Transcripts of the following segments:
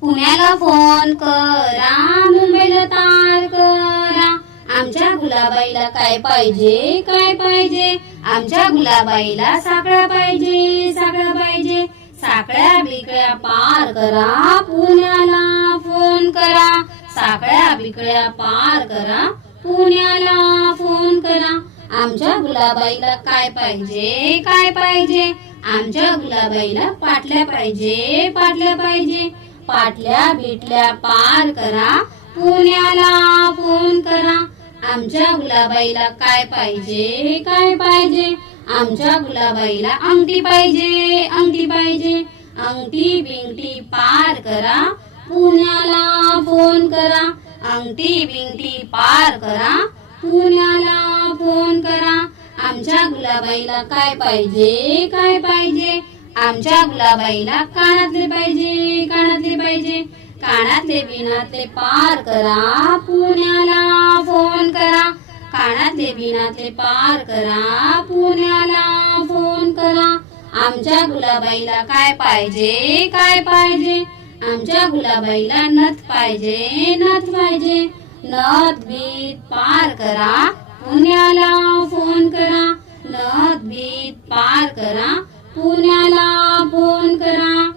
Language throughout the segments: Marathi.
पुण्याला फोन करा, मुंबईला तार करा. आमच्या गुलाबाईला काय पाहिजे, काय पाहिजे? आमच्या गुलाबाईला साखळा पाहिजे, साखळा पाहिजे. साखळ्या बिकळ्या पार करा, पुण्याला फोन करा. साखळ्या बिकळ्या पार करा, पुण्याला फोन करा. आमच्या गुलाबाईला काय पाहिजे, काय पाहिजे? आमच्या गुलाबाईला पाटल्या पाहिजे, पाटल्या पाहिजे. पाटल्या बिटल्या पार करा, पुण्याला फोन करा. आमच्या गुलाबाईला काय पाहिजे, काय पाहिजे? आमच्या गुलाबाईला अंगठी पाहिजे, अंगठी पाहिजे. अंगठी बिंगठी पार करा, पुण्याला फोन करा. अंगठी बिंगठी पार करा, पुण्याला फोन करा. आमच्या गुलाबाईला काय पाहिजे, काय पाहिजे? आमच्या गुलाबाईला कानातले पाहिजे, कानातले पाहिजे. कानातले बिनातले पार करा, पुण्याला फोन करा. कानातले बिनातले पार करा, पुण्याला फोन करा. आमच्या गुलाबाईला काय पाहिजे, काय पाहिजे? आमच्या गुलाबाईला नथ पाहिजे, नथ पाहिजे. नथ बीत पार करा, पुण्याला फोन करा. नथ बीत पार करा, पुण्याला फोन करा.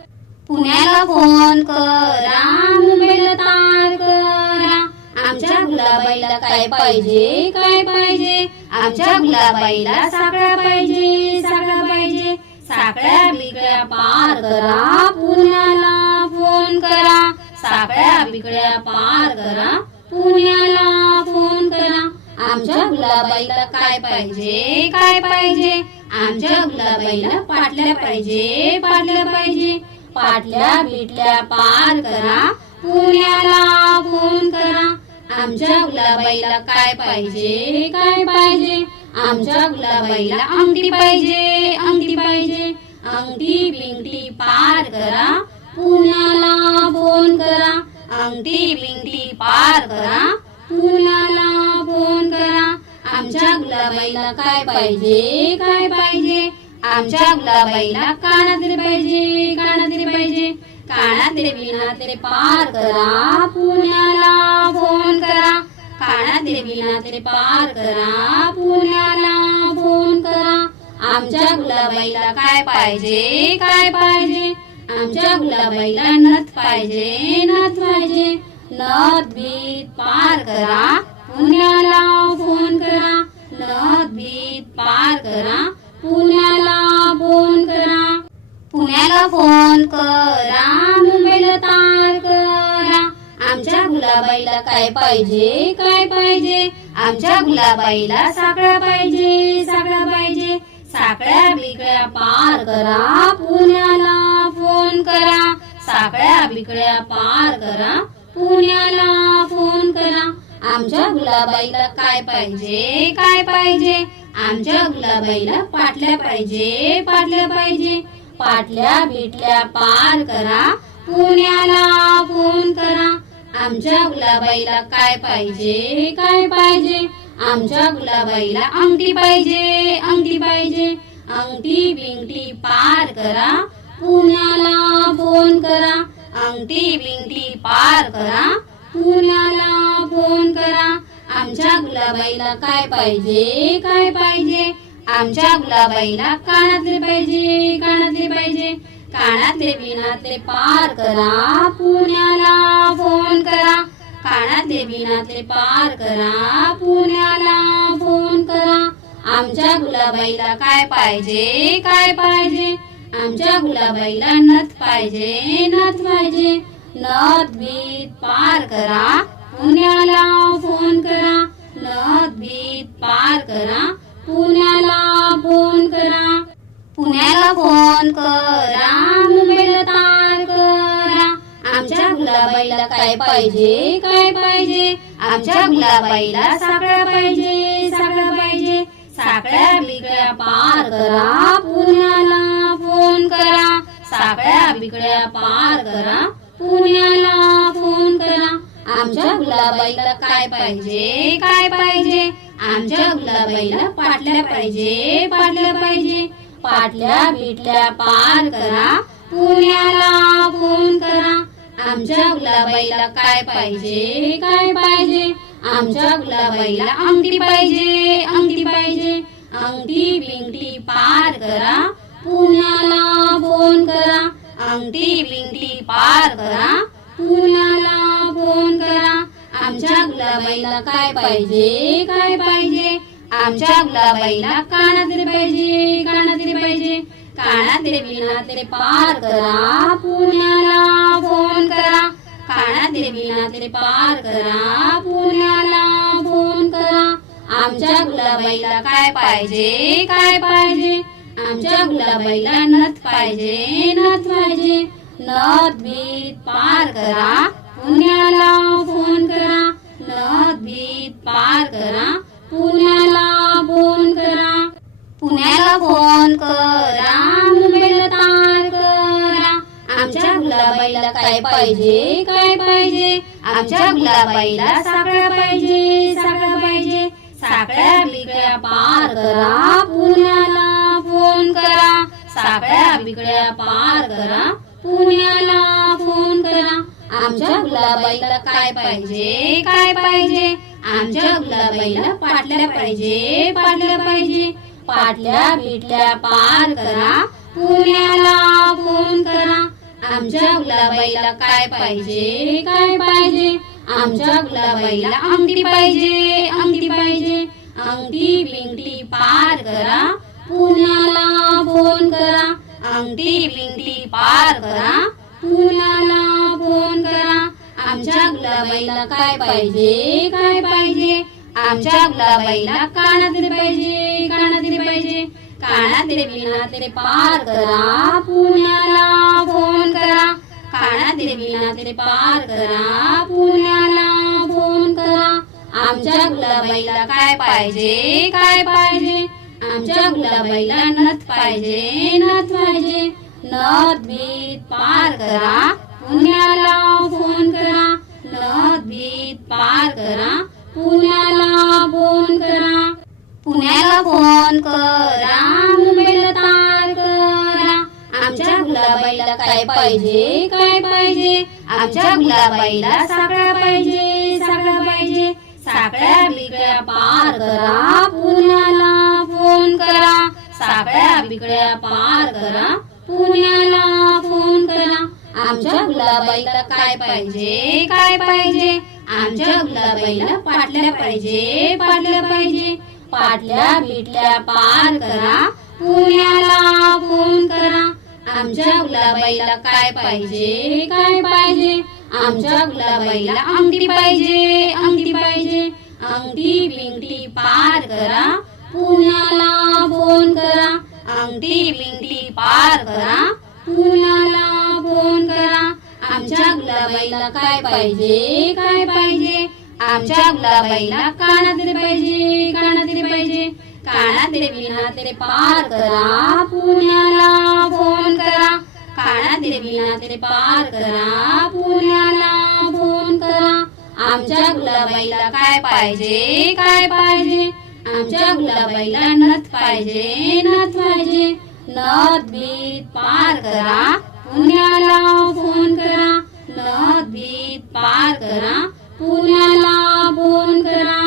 पुण्याला फोन करा, मुंबईला तार करा. आमच्या गुलाबाईला काय पाहिजे, काय पाहिजे? आमच्या गुलाबाईला साखळा पाहिजे, साखळा पाहिजे. साखळ्या बिकळ्या पार करा, पुण्याला फोन करा. साखळ्या बिकळ्या पार करा, पुण्याला फोन करा. आमच्या गुलाबाईला काय पाहिजे, काय पाहिजे? आमच्या गुलाबाईला पाटल्या पाहिजे, पाटल्या पाहिजे. पाटल्या बिटल्या पार करा, पुण्याला फोन करा. आमच्या गुलाबाईला काय पाहिजे, काय पाहिजे? आमच्या गुलाबाईला अंगठी पाहिजे, अंगठी पाहिजे. अंगठी बिंगठी पार करा, पुण्याला फोन करा. अंगठी बिंगठी पार करा, पुण्याला फोन करा. आमच्या गुलाबाईला काय पाहिजे, काय पाहिजे? आमच्या गुलाबाईला कानातले पाहिजे, कानातले पाहिजे. कानातले बिनातले पार करा, पुण्याला फोन करा. कानातले बिनातले पार करा, पुण्याला फोन करा. आमच्या गुलाबाईला काय पाहिजे, काय पाहिजे? आमच्या गुलाबाईला नथ पाहिजे, नथ पाहिजे. नथ बीत पार करा, पुण्याला फोन करा. नथ बीत पार करा, पुण्याला फोन करा. पुण्याला फोन करा, मुंबईला तार करा. आमच्या गुलाबाईला काय पाहिजे, काय पाहिजे? आमच्या गुलाबाईला साखळा पाहिजे, साखळा पाहिजे. साखळ्या बिकळ्या पार करा, पुण्याला फोन करा. साखळ्या बिकळ्या पार करा, पुण्याला फोन करा. आमच्या गुलाबाईला काय पाहिजे, काय पाहिजे? आमच्या गुलाबाईला पाटल्या पाहिजे, पाटल्या पाहिजे. पाटल्या बिटल्या पार करा, पुण्याला फोन करा. आमच्या गुलाबाईला काय पाहिजे, काय पाहिजे? आमच्या गुलाबाईला अंगठी पाहिजे, अंगठी पाहिजे. अंगठी बिंगठी पार करा, पुण्याला फोन करा. अंगठी बिंगठी पार करा, पुण्याला फोन करा. आमच्या गुलाबाईला काय पाहिजे, काय पाहिजे? आमच्या गुलाबाईला कानातले पाहिजे, कानातले पाहिजे. कानातले बिनातले पार करा, पुण्याला फोन करा. कानातले बिनातले पार करा, पुण्याला फोन करा. आमच्या गुलाबाईला काय पाहिजे, काय पाहिजे? आमच्या गुलाबाईला नथ पाहिजे, नथ पाहिजे. नथ बीत पार करा, पुण्याला फोन करा. नथ बीत पार करा, पुण्याला फोन करा. पुण्याला फोन करा, मुंबईला तार करा. आमच्या गुलाबाईला काय पाहिजे, काय पाहिजे? आमच्या गुलाबाईला साखळा पाहिजे, साखळा पाहिजे. साखळ्या बिकळ्या पार करा, पुण्याला फोन करा. साखळ्या बिकळ्या पार करा, पुण्याला फोन करा. आमच्या गुलाबाईला काय पाहिजे, काय पाहिजे? आमच्या गुलाबाईला पाटल्या पाहिजे, पाटल्या पाहिजे. पाटल्या बिटल्या पार करा, पुण्याला फोन करा. आमच्या गुलाबाईला काय पाहिजे काय पाहिजे आमच्या गुलाबाईला अंगठी पाहिजे अंगठी पाहिजे अंगठी बिंगठी पार करा पुण्याला फोन करा अंगठी बिंगठी पार करा पुण्याला फोन करा आमच्या गुलाबाईला काय पाहिजे काय पाहिजे आमच्या गुलाबाईला कानातले पाहिजे कानातले पाहिजे कानातले बिनातले पार करा पुण्याला फोन करा कानातले बिनातले पार करा पुण्याला फोन करा आमच्या गुलाबाईला काय पाहिजे काय पाहिजे आमच्या गुलाबाईला नथ पाहिजे नथ पाहिजे नथ बीत पार करा पुण्याला फोन करा नथ बीत पार करा पुण्याला फोन करा पुण्याला फोन करा मुंबईला तार करा आमच्या गुलाबाईला काय पाहिजे काय पाहिजे आमच्या गुलाबाईला साखळ्या पाहिजे साखळ्या पाहिजे साखळ्या बिगड्या पार करा पुण्याला फोन करा साखळ्या बिगड्या पार करा पुण्याला फोन करा आमच्या गुलाबाईला काय पाहिजे काय पाहिजे आमच्या गुलाबाईला पाटल्या पाहिजे पाटल्या पाहिजे पाटल्या बिटल्या पार करा पुण्याला फोन करा आमच्या गुलाबाईला काय पाहिजे काय पाहिजे आमच्या गुलाबाईला अंगठी पाहिजे अंगठी पाहिजे अंगठी बिंगठी पार करा पुण्याला फोन करा अंगठी बिंगठी पार करा पुण्याला फोन करा आमच्या गुलाबाईला काय पाहिजे काय पाहिजे आमच्या गुलाबाईला कानातले पाहिजे कानातले पाहिजे कानातले बिनातले पार करा पुण्याला फोन करा कानातले बिनातले पार करा पुण्याला फोन करा आमच्या गुलाबाईला काय पाहिजे काय पाहिजे आमच्या गुलाबाईला नथ पाहिजे नथ पाहिजे नथ बीत पार करा पुण्याला फोन करा नथ बीत पार करा पुण्याला फोन करा पुण्याला फोन करा मुंबईला तार करा आमच्या गुलाबाईला काय पाहिजे काय पाहिजे आमच्या गुलाबाईला साखळ्या पाहिजे साखळ्या पाहिजे साखळ्या बिगड्या पार करा पुण्याला फोन करा साखळ्या बिगड्या पार करा पुण्याला फोन करा आमच्या गुलाबाईला काय पाहिजे काय पाहिजे आमच्या गुलाबाईला पाटल्या पाहिजे पाटल्या पाहिजे पाटल्या बिटल्या पार करा पुण्याला फोन करा आमच्या गुलाबाईला काय पाहिजे काय पाहिजे आमच्या गुलाबाईला अंगठी पाहिजे अंगठी पाहिजे अंगठी बिंगठी पार करा पुण्याला फोन करा अंगठी बिंगठी पार करा पुण्याला फोन करा आमच्या गुलाबाईला काय पाहिजे काय पाहिजे आमच्या गुलाबाईला कानातले पाहिजे कानातले पाहिजे कानातले बिनातले पार करा पुण्याला फोन करा कानातले बिनातले पार करा पुण्याला फोन करा आमच्या गुलाबाईला काय पाहिजे काय पाहिजे आमच्या गुलाबाईला नथ पाहिजे नथ पाहिजे नथ बीत पार करा पुण्याला फोन करा नथ बीत पार करा पुण्याला फोन करा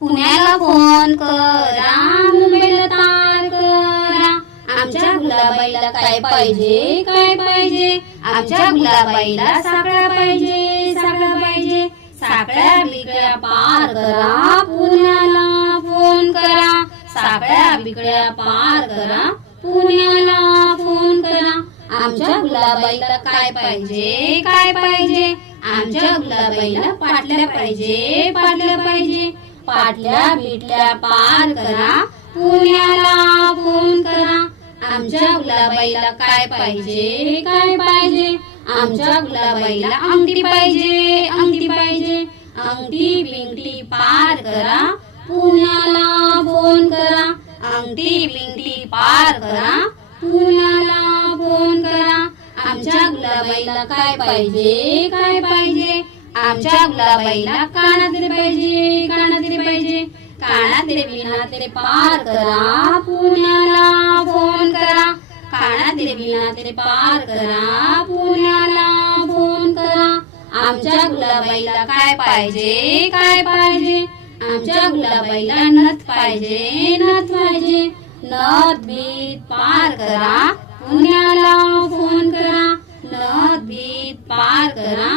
पुण्याला फोन करा मुंबईला तार करा आमच्या गुलाबाईला काय पाहिजे काय पाहिजे आमच्या गुलाबाईला साखळ्या पाहिजे साखळ्या पाहिजे साखळ्या बिगड्या पार करा पुण्याला फोन करा साखळ्या बिगड्या पार करा पुण्याला फोन करा आमच्या गुलाबाईला काय पाहिजे काय पाहिजे आमच्या गुलाबाईला पाटल्या पाहिजे पाटल्या पाहिजे पाटल्या बिटल्या पार करा पुण्याला फोन करा आमच्या गुलाबाईला काय पाहिजे काय पाहिजे आमच्या गुलाबाईला अंगठी पाहिजे अंगठी पाहिजे अंगठी बिंगठी पार करा पुण्याला फोन करा अंगठी बिंगठी पार करा पुण्याला फोन करा आमच्या गुलाबाईला काय पाहिजे काय पाहिजे आमच्या गुलाबाईला कानातले पाहिजे कानातले पाहिजे कानातले बिनातले पार करा पुण्याला फोन करा कानातले बिनातले पार करा पुण्याला फोन करा आमच्या गुलाबाईला काय पाहिजे काय पाहिजे आमच्या गुलाबाईला नथ पाहिजे नथ पाहिजे नथ बीत पार करा पुण्याला फोन करा नथ बीत पार करा